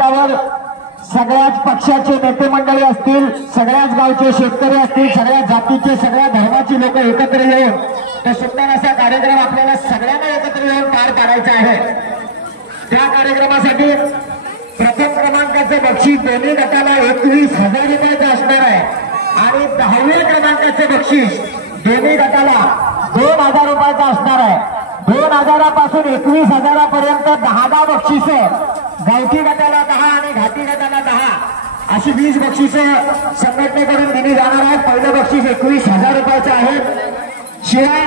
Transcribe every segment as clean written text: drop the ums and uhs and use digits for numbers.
त्यावर सगळ्याच पक्षाचे नेते मंडळी असतील, सगळ्याच गावचे शेतकरी असतील, सगळ्या जातीचे सगळ्या धर्माची लोक एकत्र येऊन तो सुंदर असा कार्यक्रम आपल्याला सगळ्यांना एकत्र येऊन पार पाडायचा आहे। त्या कार्यक्रमासाठी प्रथम क्रमांकाचं बक्षीस दोन्ही गटाला 21,000 रुपयाचं असणार आहे आणि 10व्या क्रमांकाचे बक्षीस दोन्ही गटाला 2,000 रुपयाचं असणार आहे। 2,000 पासून 21,000 पर्यंत 10 बक्षीस, गावठी गटाला 10 आणि घाटी गटाला 10 अशी 20 बक्षीस संघटनेकडून दिली जाणार आहेत। पहिलं बक्षीस 21,000 रुपयाचं आहे। शिवाय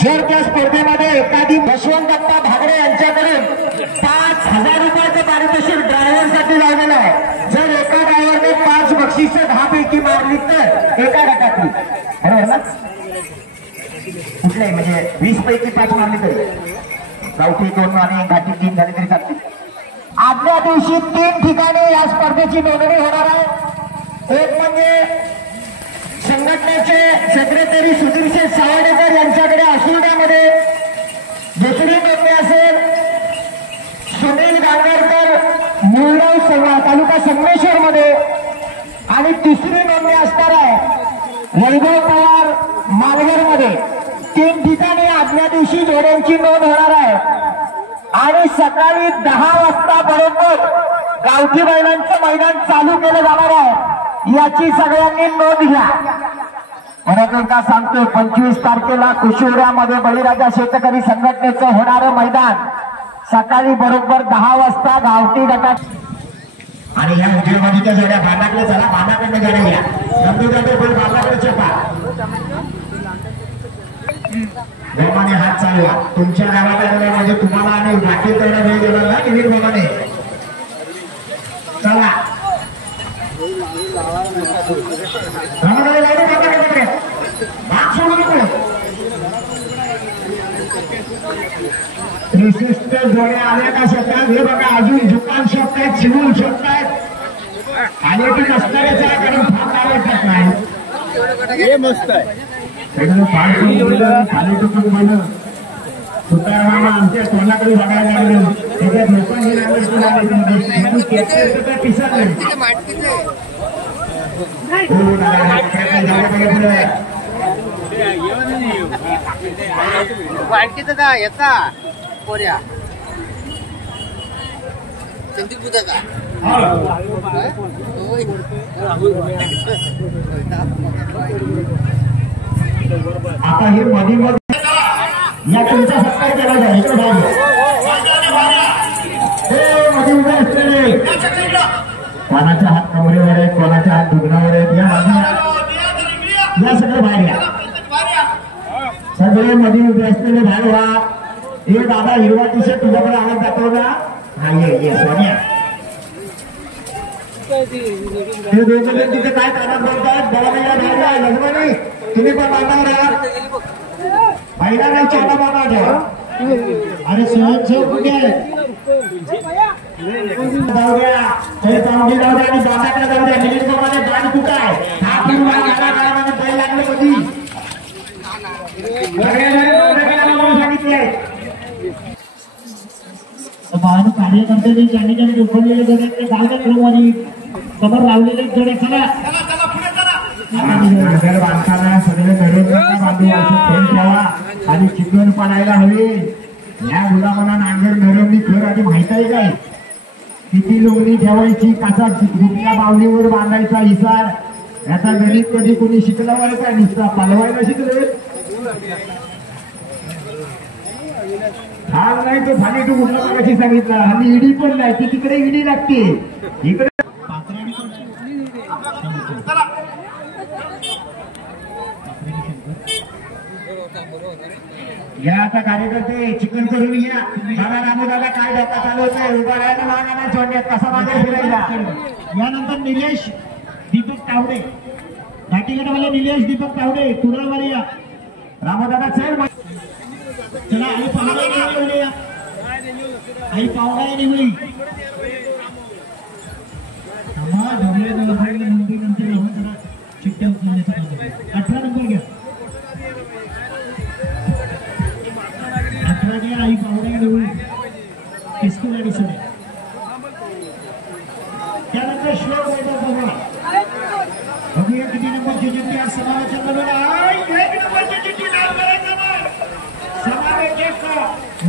जर त्या स्पर्धेमध्ये एखादी यशवंतप्पा भागडे यांच्याकडून 5,000 रुपयाचं पारितोषिक ड्रायव्हरसाठी लावलेलं आहे। जर एका ड्रायव्हरने 5 बक्षीस 10 पैकी मारली तर एका गटातली, बरोबर ना, कुठले म्हणजे 20 पैकी 5 मारली तरी गावठी 2 आणि घाटी 3 झाली तरी चालते। आदल्या दिवशी 3 ठिकाणी या स्पर्धेची नोंदणी होणार आहे। एक म्हणजे संघटनेचे सेक्रेटरी सुधीरशेठ सावडेकर यांच्याकडे आशिर्वादामध्ये, दुसरी नोंदणी असेल सुनील गांगरकर मुळगाव तालुका संगमेश्वर मध्ये आणि तिसरी नोंदणी असणार आहे वैभव पवार मालघर मध्ये। 3 ठिकाणी आदल्या दिवशी जोड्यांची नोंद होणार आहे आणि सकाळी 10 वाजता बरोबर गावठी बैलांचं मैदान चालू केलं जाणार आहे। याची सगळ्यांनी नोंद घ्या। परत एकदा सांगतोय 25 तारखेला कुशिवड्यामध्ये बळीराजा शेतकरी संघटनेचं होणारं मैदान सकाळी बरोबर 10 वाजता गावठी गटात। आणि या उद्योगवादीच्या जोड्या बांधाकडे चला, बांधाकडे जोड्या घ्या, नंदूकडे पण बांधाकडे चेपा गोमाने हात चालवा। तुमच्या गावाला म्हणजे तुम्हाला आणि बाकी तेवढा वेळ गेला ना की वीर गोमाने चला विशिष्ट जोड्या आल्या का शकतात हे बघा। अजून दुकान शकतायत, शिवून शकतायत आले की नसणारेच आहे कारण फार येतात नाही। हे मस्त आहे खाली टुकून बोललं सुतारामामा आमच्या तोंडाकडे बघायला लागलं त्याच्या लोकांनी वाटकीचा याचा पोऱ्या चंद्रपूरचा आता हे मध्ये मध्ये या तुमचा सत्कार केला जाईल मध्ये उभे असलेले कोणाच्या हात कमरेवर आहे, कोणाच्या हात दुग्नावर आहेत, या सगळे बाहेर या, सगळे मध्ये उभे असलेले बाहेर व्हा। हे दादा हिरवा टी शर्ट तुझ्याकडे आणत जातो ना, हा ये सोन्या। हे दोघं जण तिथे काय कामात बोलतात, बळाला बाहेर लग्न तुम्ही पण बांधावर आहात, पहिला नाही चौदा बाबा ठेवा। अरे सहज कुठे आहे जाऊ द्या, हे पाहुणे जाऊ द्या आणि बांधाकडे जाऊ द्या। निलेश बाबाने बाण कुठं आहे हा पूर्ण काळामध्ये बैल लागले कधी सांगितलंय। बाण कार्यकर्त्यांनी ज्यांनी ज्यांनी उठवलेले जोडे ते बांधत क्रमवारी समोर लावलेले जोडे चला बांधताना सगळे घरून बांधू फोन ठेवा आणि चिकन पाडायला हवे। या गुलामाला नांगर मिरवणी खर आधी माहित आहे काय, किती लोणी ठेवायची, कसा दुसऱ्या बावलीवर बांधायचा हिसार, याचा गणित कधी कोणी शिकला आहे का, नुसता पालवायला शिकले हा नाही तो खाली तू कुठला मागाशी सांगितला आणि ईडी पण नाही, ती तिकडे ईडी लागते इकडे। या आता कार्यकर्ते चिकन करून या। दादा रामू दादा काय डोका चालवतोय, उभा राहायला मागा नाही सोडण्यात, कसा मागे फिरायला। यानंतर निलेश दीपक तावडे, घाटीगडवाले निलेश दीपक तावडे कुडाळवाले या। रामू दादा चल चला, आई पाहुणा या, आई पाहुणा निवडी नंतर चिठ्ठ्या उचलण्याचं 18 नंबर घ्या, 18 घ्या, आई पाहुणा निवडी पिस्तूल आणि सोने. त्यानंतर श्लोक वैभव पवार. बघूया किती नंबरची चिठ्ठी आज समावेशन झालेला आहे. 1 नंबरची चिठ्ठी नाव करायचं मग समावेश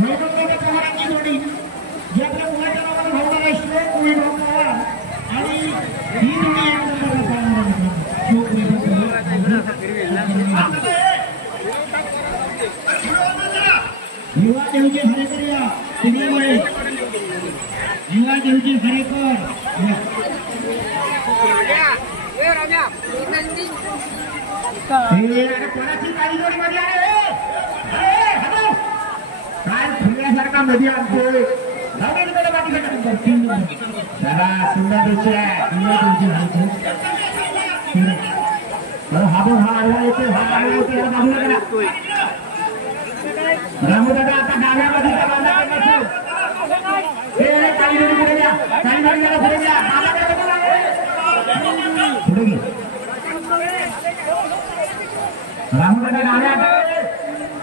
वैभव पवारांची जोडी जी आपल्या मुलाच्या नावाने धावणार आहे. श्लोक वैभव पवार आणि ही जोडी 1 नंबरला पाहणार आहे. श्लोक वैभव पवार युवा देवजी हरेकर या तुम्ही युवा देवजी हरेकर कोणाची काळीजोडी मध्ये आहे. काय फुलण्यासारखा मध्ये आणतोय नंबर 3 चला सुंदर दृश्य आहे. युवा देवजी हरेकर हा बघ हा आला येते हा आला येते बाजूला करा. रामदादा आता डाव्यामध्ये बांधा करण्याचं काही जणी पुढे द्या काही जणी पुढे द्या पुढे घे रामदादा डाव्या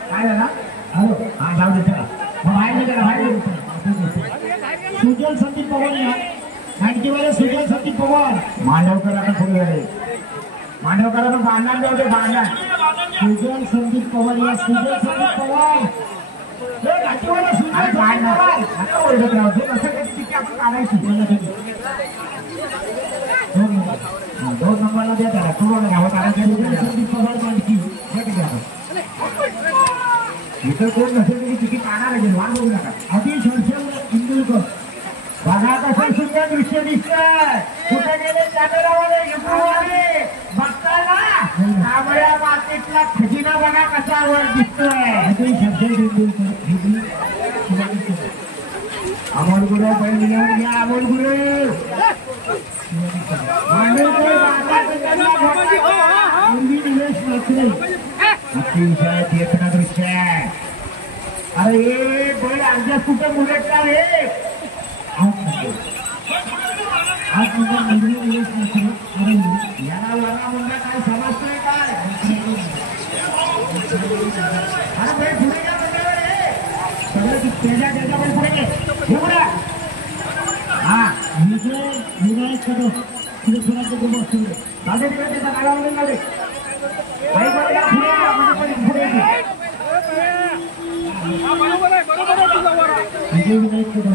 काय झाला हॅलो हा जाऊ दे चला मग बाहेर गेला बाहेर सुजल संदीप पवार या आणखीवाले सुजल संदीप पवार मांडवकर आता पुढे गेले मांडवकरांना बांधणार जाऊ दे बांधणार सुजल संदीप पवार या सुजल संदीप पवार दोन नंबरला द्या त्याला पूर्ण घ्यावं कारण संदीप पवार माणकी इतर कोण नसेल तरी तिकीट आणा लागेल वाट बघू नका. अतिश हर्षल इंदुलकर बघा कसं सुंदर दृश्य दिसतंय. कुठे गेले कॅमेरावाले युट्यूबवाले बघताय ना तांबड्या मातीतला खजिना बघा कसा वर दिसतोय. अतिश हर्षल इंदुलकर अमोल गुरु पहिल्यावर या अमोल गुरु अतिशय देखणं दृश्य आहे. अरे बैल अर्ध्या कुठं मुलटला रे याला वरा मुंडा काय समजतोय काय. अरे बैल पुढे घ्या रे सगळं त्याच्या त्याच्यावर पुढे घे हा विजय विनायक कदम तिथे सुराचे खूप असतो माझ्या तिकडे त्याचा गावामध्ये लागले काही बघा पुढे पुढे विजय विनायक कदम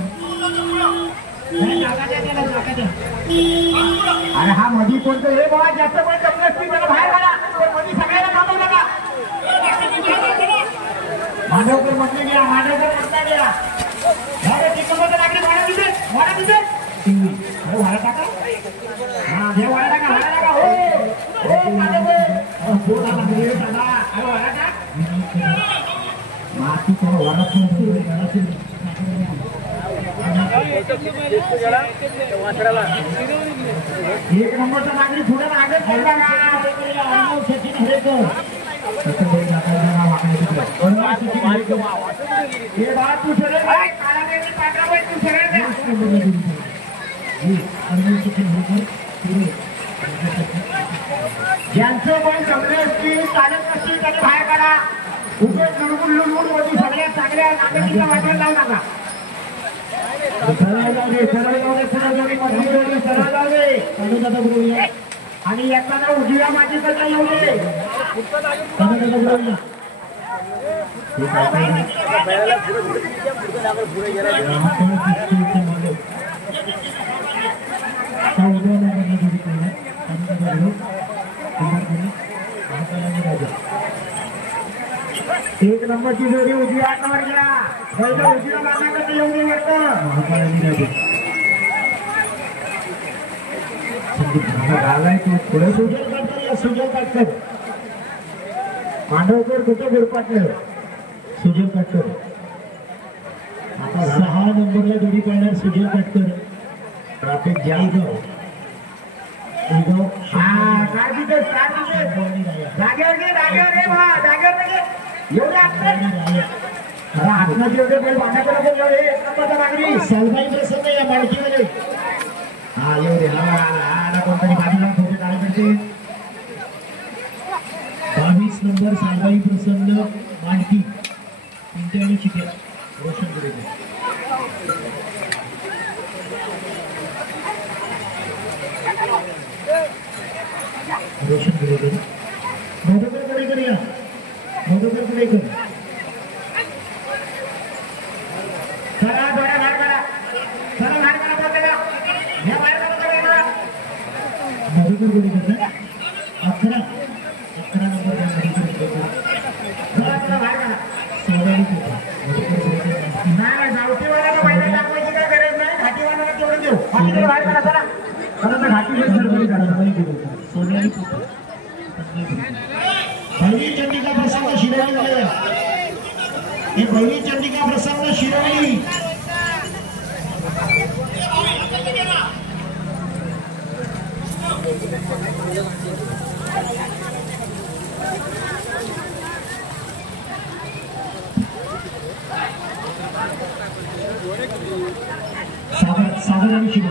अरे हा मधी कोणतं हे बाबा जास्त पण जबरदस्ती मला बाहेर काढा मधी सगळ्याला थांबवू नका. माधवकर म्हटले घ्या माधवकर म्हणता घ्या वाडा तिथे वाडा टाका हा घे वाडा टाका वाडा टाका हो माती एक नंबरचा नागरिक पुढे मागत सचिन हरेकर ज्यांचं पण जमले असतील चालत असतील त्यांनी बाहेर काढा. उगाच लुडबुड लुडबुड मध्ये सगळ्या चांगल्या नागरिकांना वाटत जाऊ नका. सरळ जाऊ दे सरळ जाऊ दे सरळ जाऊ दे सरळ जाऊ दे आणि एखादा उजव्या मातीकडे येऊ दे. एक नंबरची जोडी उजव्या हातावर घ्या पहिलं उजव्या मार्गाकडे येऊ दे वाटतं. सुजल काटकर सुजल काटकर मांडवकर कुठं गुरपाटलं सुजल काटकर आता 6 नंबरला जोडी पाळणार सुजल काटकर ट्रॅफिक जाम हा काय तिथे जागेवर घे जागेवर रे बा जागेवर घे एवढे आत्मा जेवढे बैल बांधाकडे सलबाई प्रसन्न या मालकीमध्ये हा एवढे हा कोणतरी बाजूला फोटो काढायचे 22 नंबर सलबाई प्रसन्न मालकी इंटे आणि चिट्या रोशन करेल. रोशन गिरेकर मधुकर पुणेकर या मधुकर पुणेकर चला दोड्या बाहेर काढा चला बाहेर काढा बोलतेला या बाहेर काढा मधुकर पुणेकर ना 11 नंबर चला चला बाहेर काढा सोडायला नाही गावठीवाल्याला पहिला टाकवायची काय गरज नाही घाटीवाल्याला तेवढं देऊ घाटीकडे बाहेर काढा चला खरं तर घाटीकडे सरकारी काढा सोन्याने पहिली चंडिका प्रसंग शिरवली झाले ही पहिली चंडिका प्रसंग शिरवली सागर आणि शिव